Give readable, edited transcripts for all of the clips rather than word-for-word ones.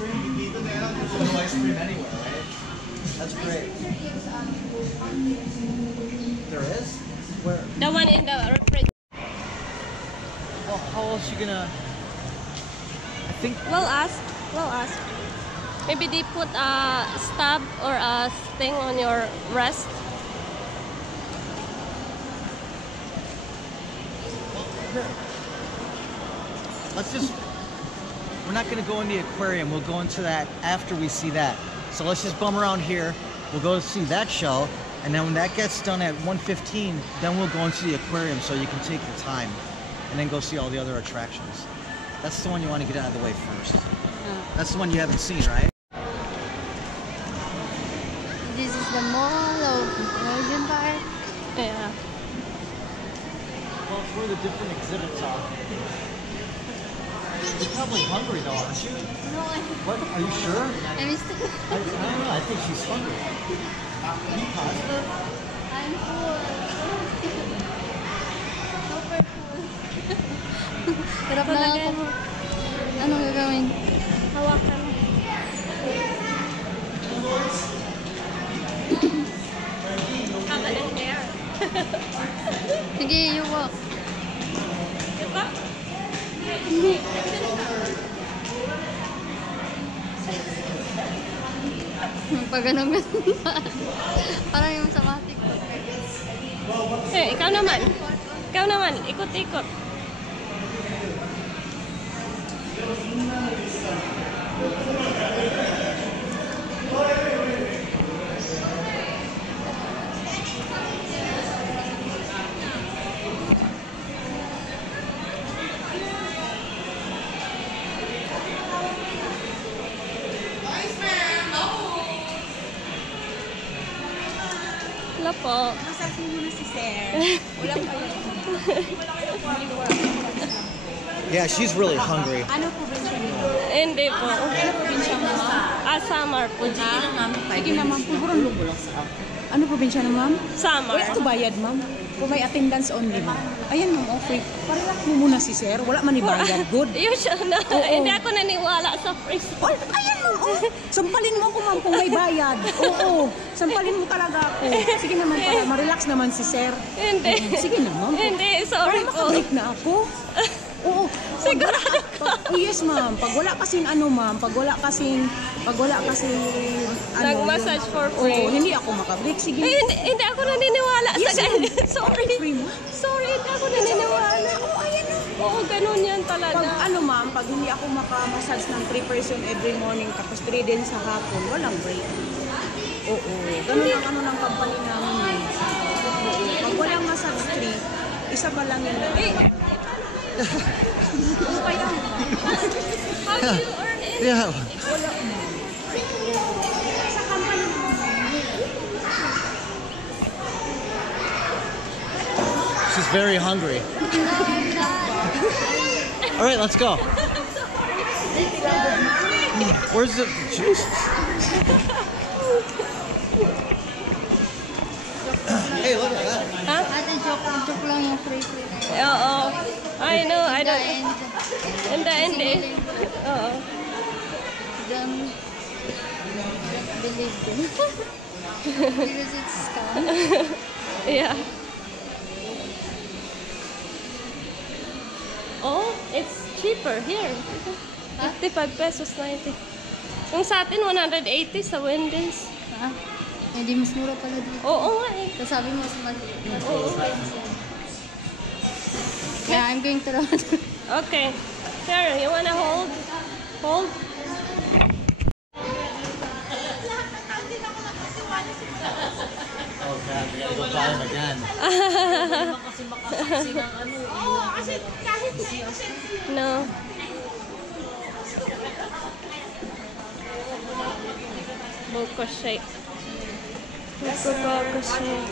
cream? There's no ice cream anywhere, right? That's great. There is? Where? The one in the refrigerator. Well, how else are you gonna... I think... We'll ask. Maybe they put a stab or a thing on your wrist. Let's just... We're not gonna go in the aquarium. We'll go into that after we see that. So let's just bum around here. We'll go see that show. And then when that gets done at 1:15, then we'll go into the aquarium so you can take your time. And then go see all the other attractions. That's the one you want to get out of the way first. That's the one you haven't seen, right? This is the mall of Northern Park. Yeah. Well, it's where the different exhibits are. You're probably hungry though, aren't you? No, What? Are you sure? I'm still. I don't know. I think she's hungry. Are you positive? I'm full. Super full. Hirap na ako. Ano gagawin? Hawakan mo. Haba ng hair. Sige, you walk. Diba? Pag ganun parang yung sa mga TikTok. Eh, ikaw naman. Ikaw naman. Ikot-ikot. Hello po. Masasin mo na si Sir. Wala pa yun. Yeah, she's really hungry. Ano probinsya niyo? Hindi po. Ano probinsya mo, ma'am? Summer po. Sige na, ma'am. Pulburon mo. Ano probinsya na, ma'am? Summer. Wala ito bayad, ma'am. Kung may attendance only, ma'am. Ayan, ma'am, okay. Parelak mo muna si Sir. Wala man ibayad. Good. Usually, no. Oo. Hindi ako naniwala sa free. Oh, ayan, ma'am. Oh. Sampalin mo ako, ma'am, kung may bayad. Oo. Sampalin mo talaga ako. Sige naman, para ma-relax naman si Sir. Hindi. Sige na, ma'am. Hindi, sorry Para po. makabalik na ako. Oo. Sigurado Oh, yes, ma'am. Pag wala kasing ano, ma'am. Pag wala kasing ano. Nag-massage for free. Oo, hindi ako makabalik. Sige. Ay, hindi ako naniniwala Yes, sa ma'am. ganyan. Sorry. Free, ma'am. Sorry, hindi ako naniniwala. Oo, ayan na. Oo, ganun yan talaga. Pag ano, ma'am, pag hindi ako makamassage ng 3 person every morning, tapos 3 din sa hapon, walang break. Oo. Ganun ang ano ng company namin. Oo. Pag walang massage 3, isa pa lang yun. Okay lang. How do you earn it? Yeah. Sa company She's very hungry. All right, let's go. Where's the... Jesus. Hey, look at that. Huh? Ate, joke lang yung free na yun. Oo. I know, I don't... And In the end, oo. don't believe them. Because it's scam. Yeah. Oh, it's cheaper here. 55 pesos 90. Kung sa atin, 180 sa Wendy's. Ha? Hindi mas mura pala dito. Oo nga eh. So sabi mo, mas Oo. Yeah, I'm going to run. Okay. Sir, you wanna hold? Hold? Oh, God, we gotta go buy him again. No. Buko shake. Buko shake.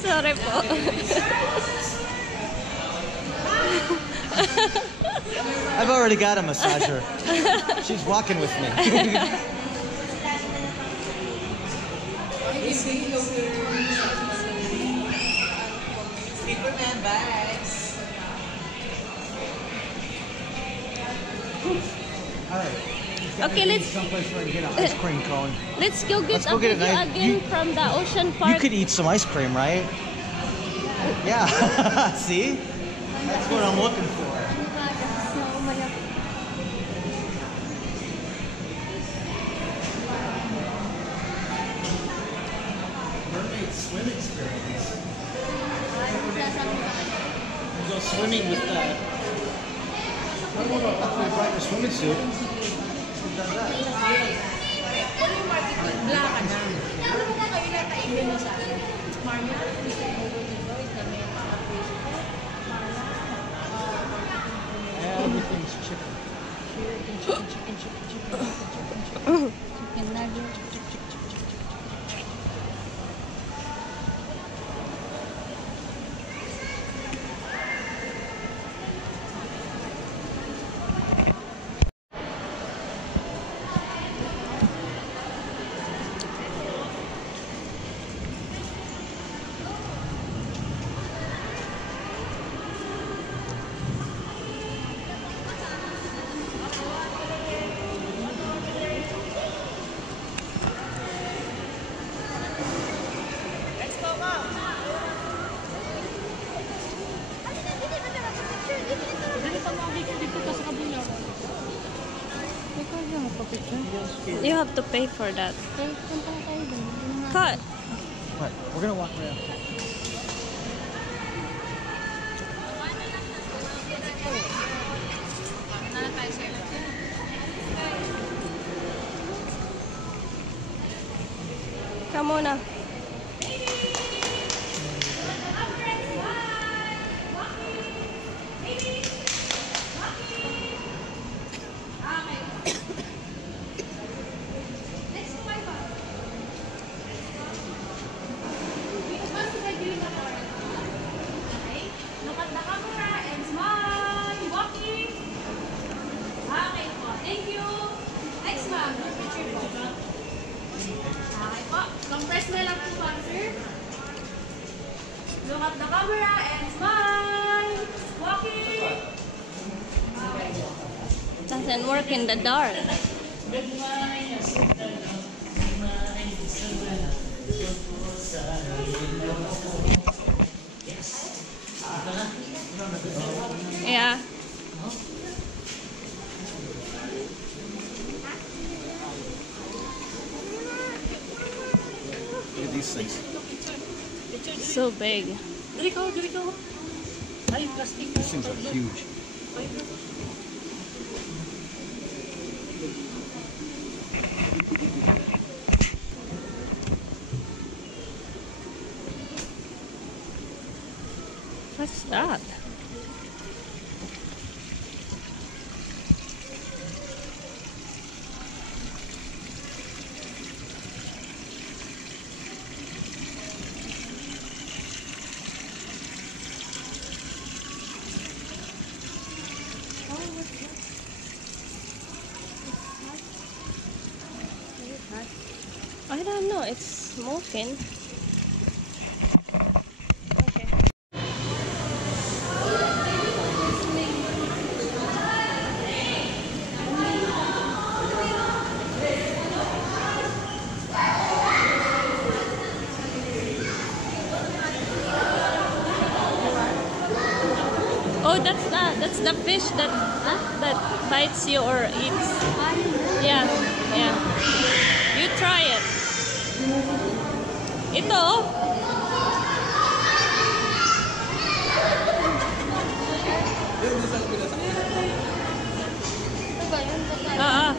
Sorry po. I've already got a massager. She's walking with me. bags. Alright. Okay, let's Someplace where I can get an ice cream cone. let's go get Let's go a get a video nice- again you- from the ocean You park. could eat some ice cream, right? Yeah. See? That's what I'm looking for. Mermaid swim experience. You go swimming with the. I don't know about the brighter swimming suit. Who does that? Everything's chicken. Chicken nugget. You have to pay for that. Cut. What? We're gonna walk around. Come on now. Look at the camera and smile. Walking. Okay po. Thank you. Next ma'am. Picture po. Okay po. Compress na lang po, sir. Look at the camera and smile. Walking. Doesn't work in the dark. Yeah. Look at these things. So big. These things are huge. What's that? I don't know, it's smoking. Okay. Oh, that's the fish that bites you or eats. Yeah, yeah. You try it. Ito. Ah.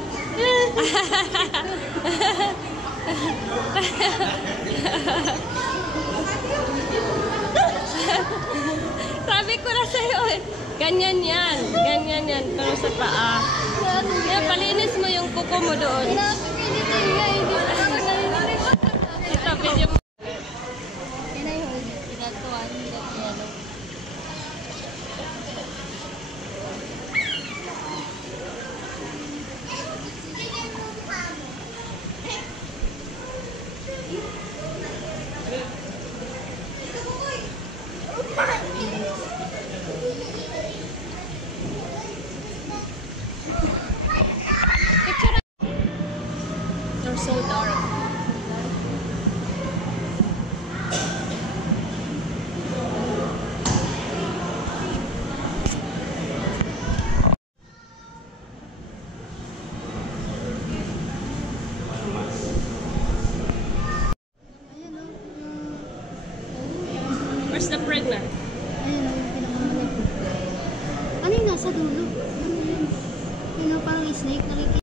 Sabi ko na sa'yo eh. Ganyan yan. Ganyan yan. Pero sa paa. Kaya palinis mo yung kuko mo doon. Ito, video mo. Can I hold that one, that yellow? sa dulo. Ano yun? Ano, parang snake nakikita.